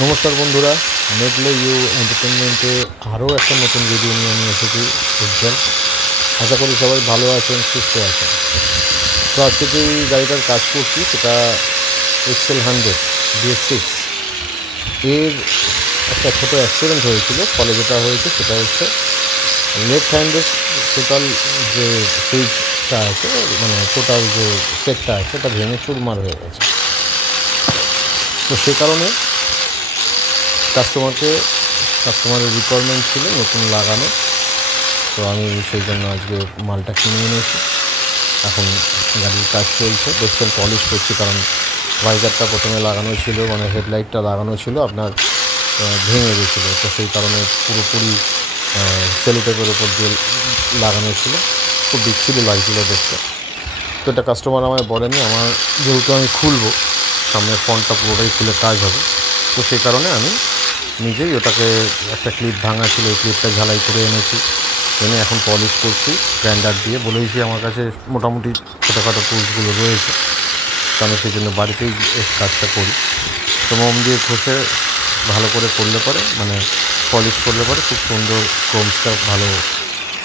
নমস্কার বন্ধুরা, মেডলে ইউ এন্টারটেনমেন্টে আরও একটা নতুন ভিডিও নিয়ে আমি এসেছি উজ্জ্বল। আশা করি সবাই ভালো আছেন, সুস্থ আছেন। তো আজকে যে গাড়িটার কাজ করছি সেটা XL100 BS6। এর একটা ছোটো অ্যাক্সিডেন্ট হয়েছিল, ফলে যেটা হয়েছে সেটা হচ্ছে লেফট হ্যান্ডের টোটাল যে সুইচটা আছে, মানে টোটাল যে সেটটা আছে সেটা ভেঙে চুরমার হয়ে গেছে। তো সে কারণে কাস্টমারের রিকোয়ারমেন্ট ছিল নতুন লাগানো। তো আমি সেই জন্য আজকে মালটা কিনে এনেছি। এখন গাড়ির কাজ চলছে, দেখছেন পলিশ করছি, কারণ ভাইজারটা প্রথমে লাগানো ছিল, মানে হেডলাইটটা লাগানো ছিল আপনার ভেঙে গেছিলো। তো সেই কারণে পুরোপুরি সেলোটেপের ওপর দিয়ে লাগানো ছিল, খুব বিচ্ছিরি লাগছিল দেখতে। তো এটা কাস্টমার আমায় বলেনি, আমার যেহেতু আমি খুলবো, সামনের ফ্রন্টটা পুরোটাই খুলে কাজ হবে, তো সেই কারণে আমি নিজেই ওটাকে, একটা ক্লিপ ভাঙা ছিল, এই ক্লিপটা ঝালাই করে এনেছি, এনে এখন পলিশ করছি গ্রাইন্ডার দিয়ে। বলেইছি আমার কাছে মোটামুটি ছোটোখাটো টুলসগুলো রয়েছে, তো আমি সেই জন্য বাড়িতেই এই কাজটা করি। তো মোম দিয়ে ঘষে ভালো করে করলে পরে, মানে পলিশ করলে পরে খুব সুন্দর ক্রোমসটা ভালো,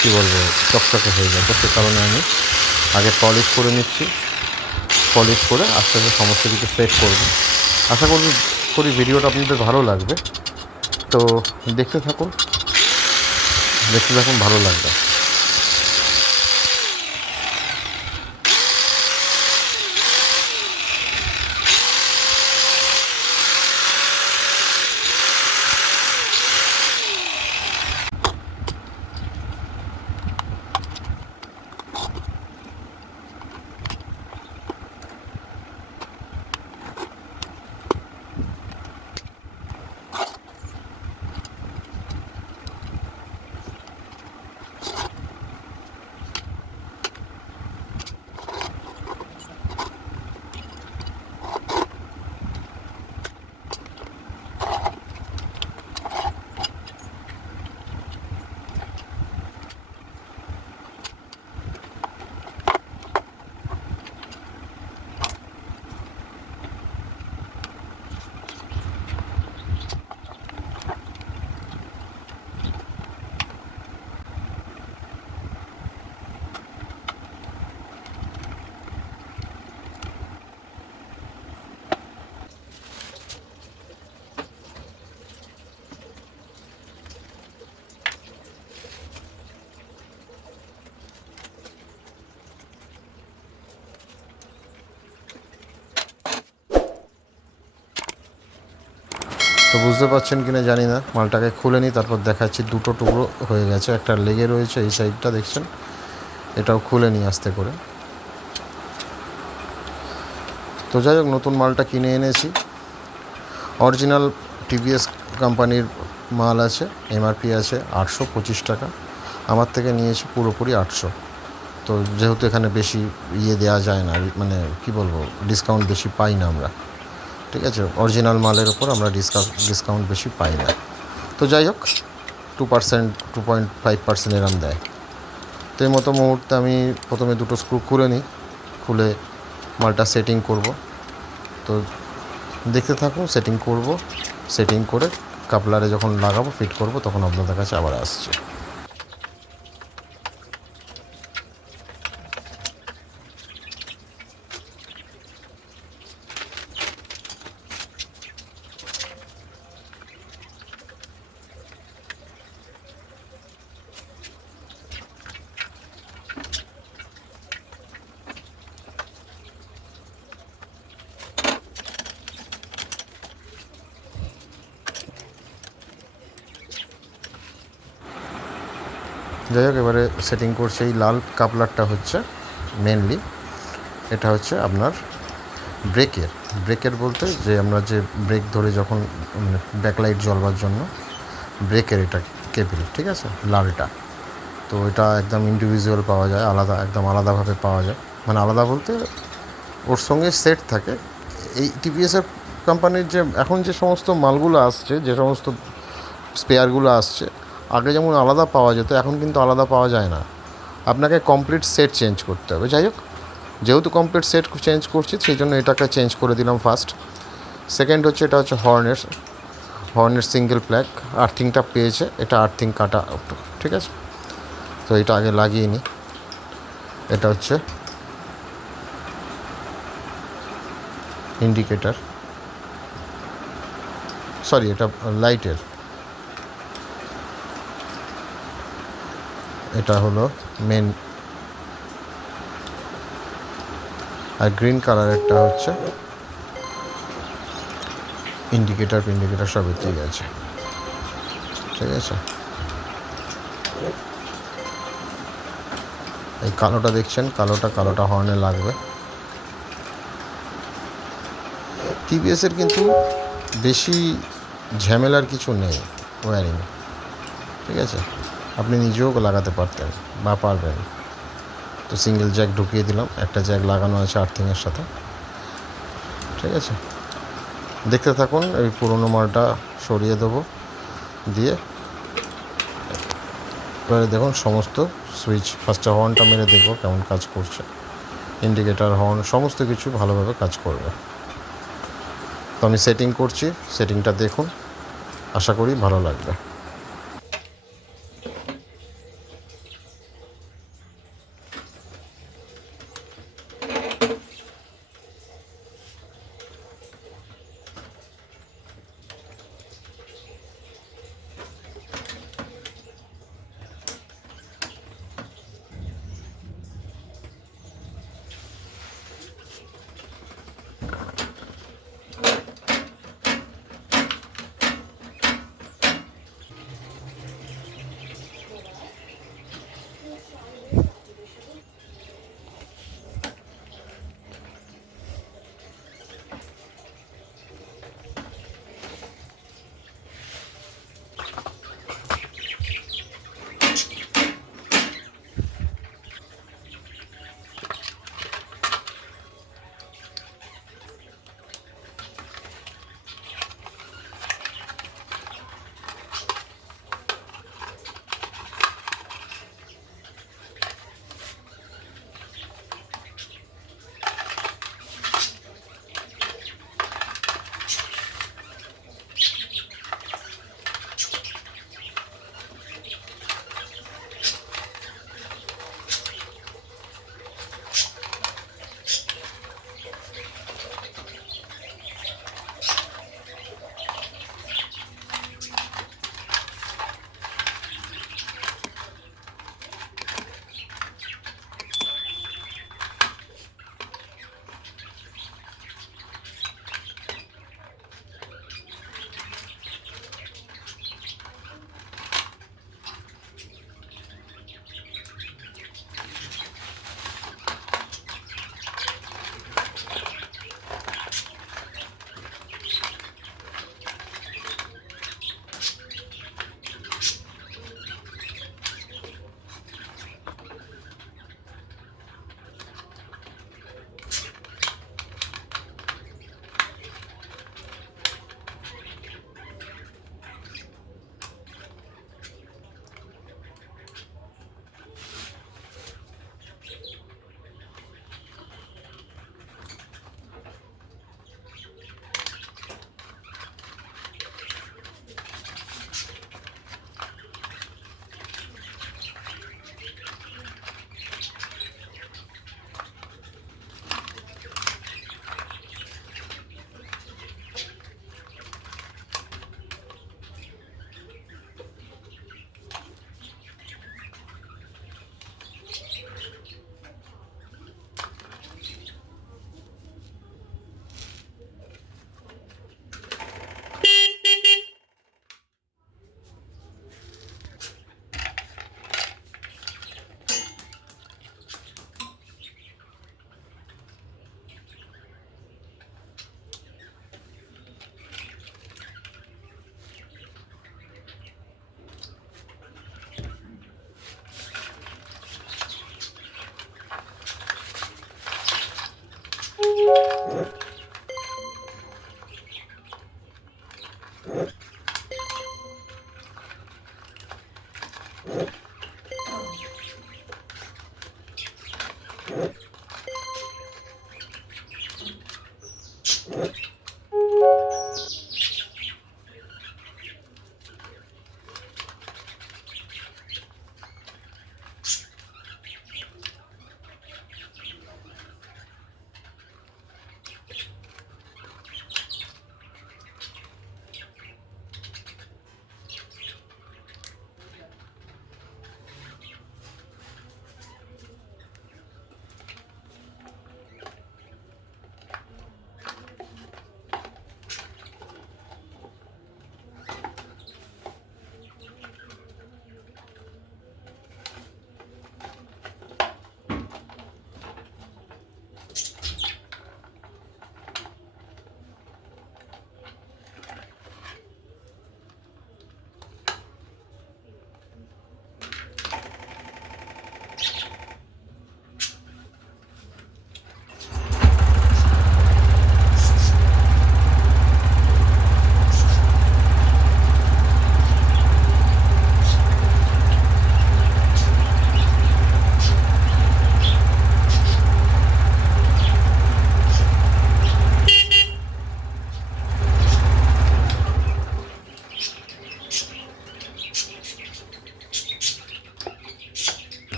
কী বলবো, চকচকে হয়ে যায়। তো সে কারণে আমি আগে পলিশ করে নিচ্ছি, পলিশ করে আস্তে আস্তে সমস্ত কিছু সেট করবো। আশা করি ভিডিওটা আপনাদের ভালো লাগবে। তো দেখতে থাকুন, ভালো লাগবে। তো বুঝতে পারছেন কিনা জানি না, মালটাকে খুলে নিই, তারপর দেখাচ্ছি। দুটো টুকরো হয়ে গেছে, একটা লেগে রয়েছে এই সাইডটা, দেখছেন, এটাও খুলে নিই আস্তে করে। তো যাই হোক, নতুন মালটা কিনে এনেছি, অরিজিনাল টিভিএস কোম্পানির মাল আছে, MRP আছে 825 টাকা, আমার থেকে নিয়েছি পুরোপুরি 800। তো যেহেতু এখানে বেশি দেওয়া যায় না, মানে কি বলবো, ডিসকাউন্ট বেশি পাই না আমরা, ঠিক আছে, অরিজিনাল মালের ওপর আমরা ডিসকাউন্ট বেশি পাই না। তো যাই হোক, 2%, 2.5% এরম দেয়। তো এই মতো মুহূর্তে আমি প্রথমে দুটো স্ক্রু খুলে নিই, খুলে মালটা সেটিং করব। তো দেখতে থাকুন, সেটিং করে কাপলারে যখন লাগাবো, ফিট করব, তখন আপনাদের কাছে আবার আসছে। যাই হোক, এবারে সেটিং করছে। এই লাল কাপলারটা হচ্ছে মেনলি, এটা হচ্ছে আপনার ব্রেকের বলতে, যে আমরা যে ব্রেক ধরে যখন, মানে ব্যাকলাইট জ্বলবার জন্য ব্রেকের এটা কেবল, ঠিক আছে, লালটা। তো এটা একদম ইন্ডিভিজুয়াল পাওয়া যায়, একদম আলাদাভাবে পাওয়া যায়, মানে আলাদা বলতে ওর সঙ্গে সেট থাকে। এই টিভিএসের কোম্পানির যে এখন যে সমস্ত মালগুলো আসছে, যে সমস্ত স্পেয়ারগুলো আসছে, আগে যেমন আলাদা পাওয়া যেত, এখন কিন্তু আলাদা পাওয়া যায় না, আপনাকে কমপ্লিট সেট চেঞ্জ করতে হবে। যাই হোক, যেহেতু কমপ্লিট সেট চেঞ্জ করছি, সেই জন্য এটাকে চেঞ্জ করে দিলাম ফার্স্ট। সেকেন্ড হচ্ছে, এটা হচ্ছে হর্নের, হর্নের সিঙ্গেল প্লাগ, আর্থিংটা পেয়েছে, এটা আর্থিং কাটা, ঠিক আছে। তো এটা আগে লাগিয়ে নিই। এটা হচ্ছে ইন্ডিকেটার, সরি এটা লাইটের, এটা হলো মেন, আর গ্রিন কালারেরটা হচ্ছে ইন্ডিকেটার সব এতেই আছে, ঠিক আছে। এই কালোটা দেখছেন, কালোটা হর্নে লাগবে। টিভিএসের কিন্তু বেশি ঝামেলার কিছু নেই ওয়্যারিং, ঠিক আছে। আপনি নিজেও লাগাতে পারতেন বা পারবেন। তো সিঙ্গেল জ্যাক ঢুকিয়ে দিলাম, একটা জ্যাক লাগানো আছে আর্থিংয়ের সাথে, ঠিক আছে। দেখতে থাকুন, এই পুরোনো মালটা সরিয়ে দেবো, দিয়ে এবারে দেখুন সমস্ত সুইচ, ফার্স্টে হর্নটা মেরে দেখবো কেমন কাজ করছে। ইন্ডিকেটার, হর্ন সমস্ত কিছু ভালোভাবে কাজ করবে। তো আমি সেটিং করছি, সেটিংটা দেখুন, আশা করি ভালো লাগবে।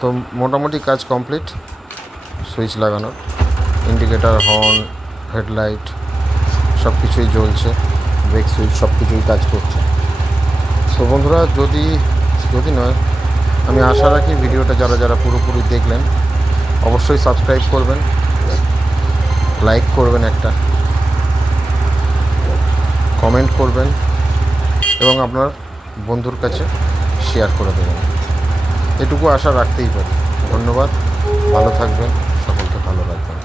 তো মোটামুটি কাজ কমপ্লিট। সুইচ লাগানোর, ইন্ডিকেটার, হর্ন, হেডলাইট সব কিছুই জ্বলছে, ব্রেক সুইচ সব কিছুই কাজ করছে। তো বন্ধুরা, যদি নয়, আমি আশা রাখি ভিডিওটা যারা পুরোপুরি দেখলেন অবশ্যই সাবস্ক্রাইব করবেন, লাইক করবেন, একটা কমেন্ট করবেন এবং আপনার বন্ধুর কাছে শেয়ার করে দেবেন। এটুকু আশা রাখতেই পারি। ধন্যবাদ, ভালো থাকবেন, সকলকে ভালো রাখবেন।